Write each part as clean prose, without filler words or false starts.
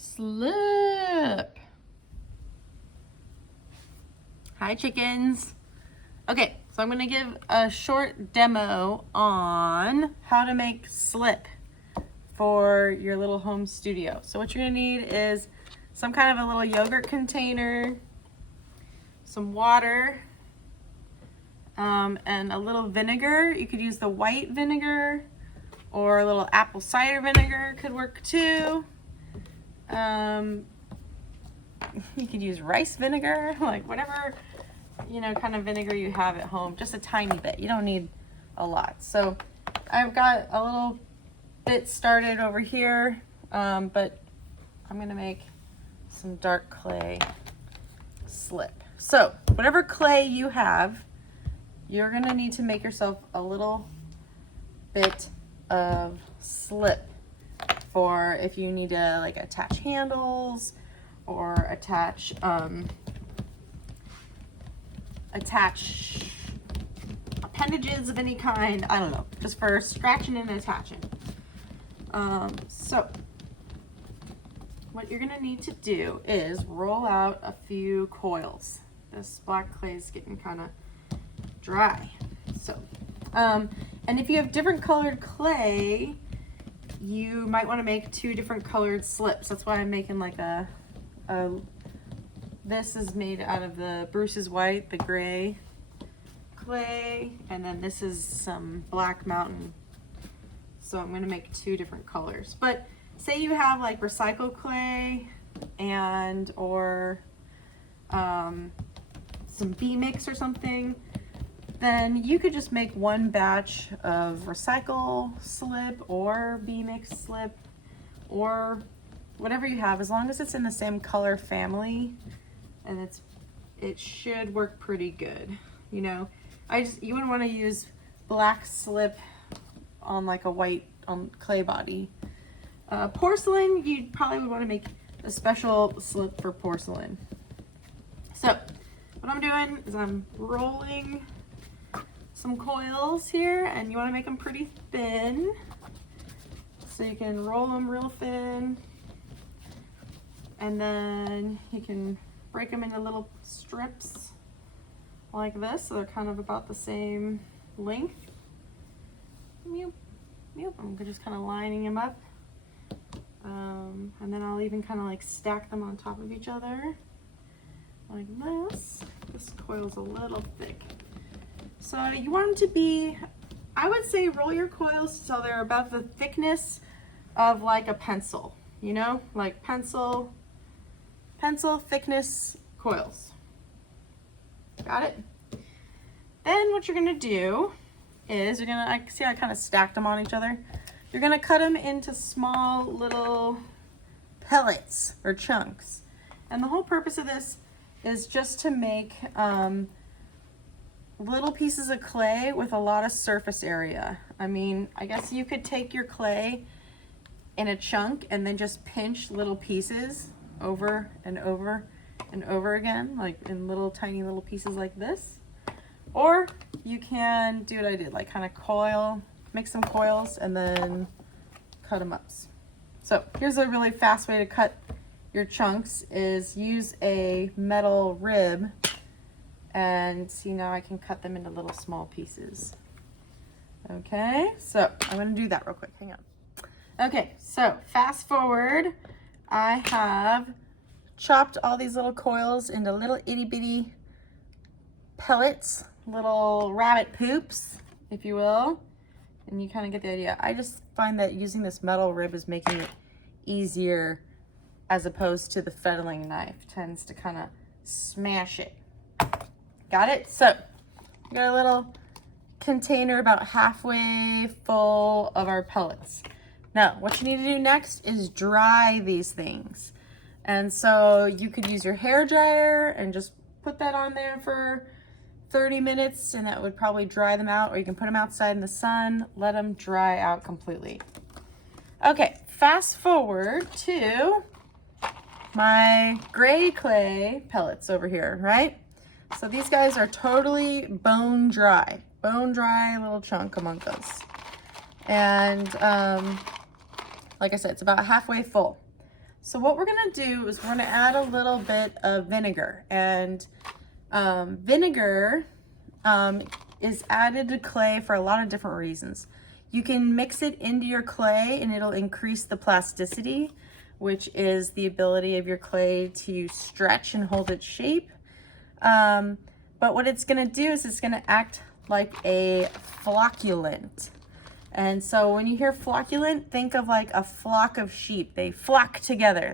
Slip. Hi, chickens. Okay, so I'm going to give a short demo on how to make slip for your little home studio. So what you're going to need is some kind of a little yogurt container, some water, and a little vinegar. You could use the white vinegar or a little apple cider vinegar could work too. You could use rice vinegar, like whatever, kind of vinegar you have at home, just a tiny bit. You don't need a lot. So I've got a little bit started over here, but I'm gonna make some dark clay slip. So whatever clay you have, you're gonna need to make yourself a little bit of slip for if you need to like attach handles or attach appendages of any kind. I don't know, just for scratching and attaching. So what you're gonna need to do is roll out a few coils. This black clay is getting kind of dry. So, and if you have different colored clay, you might want to make two different colored slips. That's why I'm making like this is made out of the Bruce's White, the gray clay, and then this is some Black Mountain. So I'm going to make two different colors. But say you have like recycled clay and or some B mix or something, then you could just make one batch of recycle slip or B mix slip or whatever you have, as long as it's in the same color family, and it should work pretty good. You wouldn't want to use black slip on like a white clay body. Porcelain, you probably would want to make a special slip for porcelain. So what I'm doing is I'm rolling some coils here, and you want to make them pretty thin so you can roll them real thin, and then you can break them into little strips like this, so they're kind of about the same length. I'm just kind of lining them up, and then I'll even kind of like stack them on top of each other like this. This coil's a little thick. So you want them to be, I would say roll your coils so they're about the thickness of like a pencil, like pencil thickness coils. Got it? Then what you're gonna do is see how I kind of stacked them on each other? You're gonna cut them into small little pellets or chunks. And the whole purpose of this is just to make little pieces of clay with a lot of surface area. I mean, I guess you could take your clay in a chunk and then just pinch little pieces over and over and over again, like in little tiny little pieces like this. Or you can do what I did, like kind of make some coils and then cut them up. So here's a really fast way to cut your chunks is use a metal rib. And see, now I can cut them into little small pieces. Okay, so I'm gonna do that real quick, hang on. Okay, so fast forward, I have chopped all these little coils into little itty bitty pellets, little rabbit poops, if you will. And you kind of get the idea. I just find that using this metal rib is making it easier as opposed to the fettling knife tends to kind of smash it. Got it? So we got a little container about halfway full of our pellets. Now, what you need to do next is dry these things. And so you could use your hair dryer and just put that on there for 30 minutes and that would probably dry them out, or you can put them outside in the sun, let them dry out completely. Okay, fast forward to my gray clay pellets over here, right? So these guys are totally bone dry little chunk among us. And like I said, it's about halfway full. So what we're gonna do is we're gonna add a little bit of vinegar, and vinegar is added to clay for a lot of different reasons. You can mix it into your clay and it'll increase the plasticity, which is the ability of your clay to stretch and hold its shape. But what it's gonna do is it's gonna act like a flocculant. And so when you hear flocculant, think of like a flock of sheep. They flock together,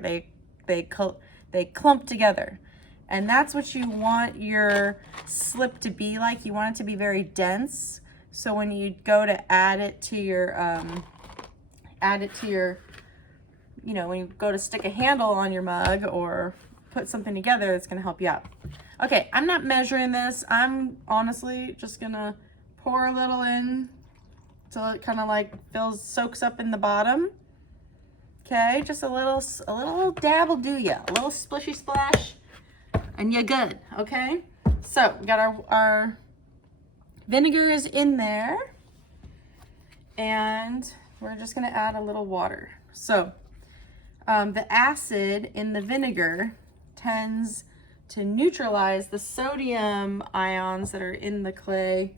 they clump together. And that's what you want your slip to be like. You want it to be very dense. So when you go to add it to your, you know, when you go to stick a handle on your mug or put something together, it's gonna help you out. Okay, I'm not measuring this. I'm honestly just gonna pour a little in till it kind of like soaks up in the bottom. Okay, just a little dab will do ya. A little splishy splash and you're good, okay? So we got our vinegar is in there, and we're just gonna add a little water. So the acid in the vinegar tends to neutralize the sodium ions that are in the clay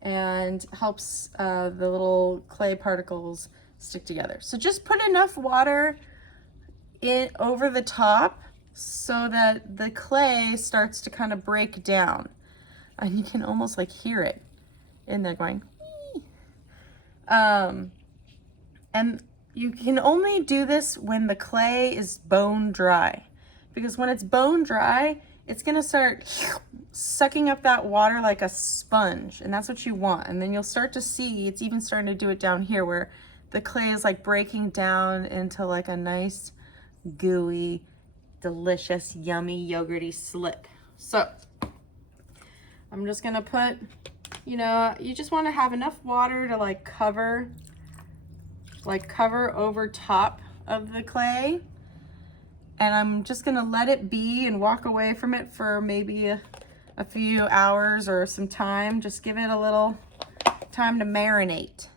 and helps the little clay particles stick together. So just put enough water in over the top so that the clay starts to kind of break down. And you can almost like hear it in there going, wee. And you can only do this when the clay is bone dry, because when it's bone dry, it's gonna start sucking up that water like a sponge, and that's what you want. And then you'll start to see, it's even starting to do it down here where the clay is like breaking down into like a nice, gooey, delicious, yummy, yogurty slip. So I'm just gonna put, you know, you just wanna have enough water to like cover over top of the clay. And I'm just gonna let it be and walk away from it for maybe a few hours or some time. Just give it a little time to marinate.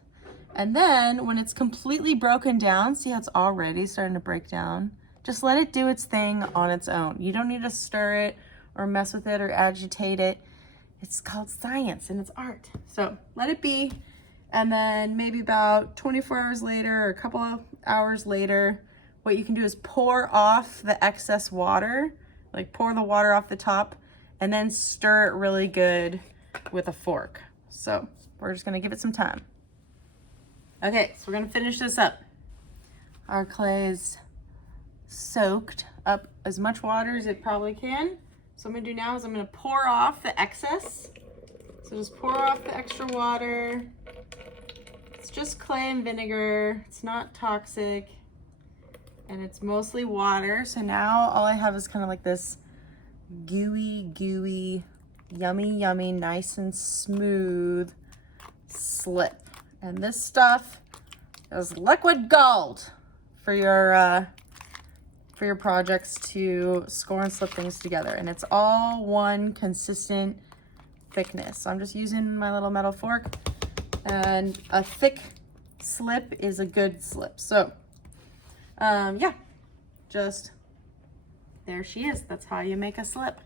And then when it's completely broken down, see how it's already starting to break down? Just let it do its thing on its own. You don't need to stir it or mess with it or agitate it. It's called science and it's art. So let it be. And then maybe about 24 hours later or a couple of hours later, what you can do is pour off the excess water, like pour the water off the top, and then stir it really good with a fork. So we're just gonna give it some time. Okay, so we're gonna finish this up. Our clay is soaked up as much water as it probably can. So what I'm gonna do now is I'm gonna pour off the excess. So just pour off the extra water. It's just clay and vinegar. It's not toxic. And it's mostly water. So now all I have is kind of like this gooey, yummy, nice and smooth slip. And this stuff is liquid gold for your projects to score and slip things together. And it's all one consistent thickness. So I'm just using my little metal fork, and a thick slip is a good slip. So yeah, just there she is. That's how you make a slip.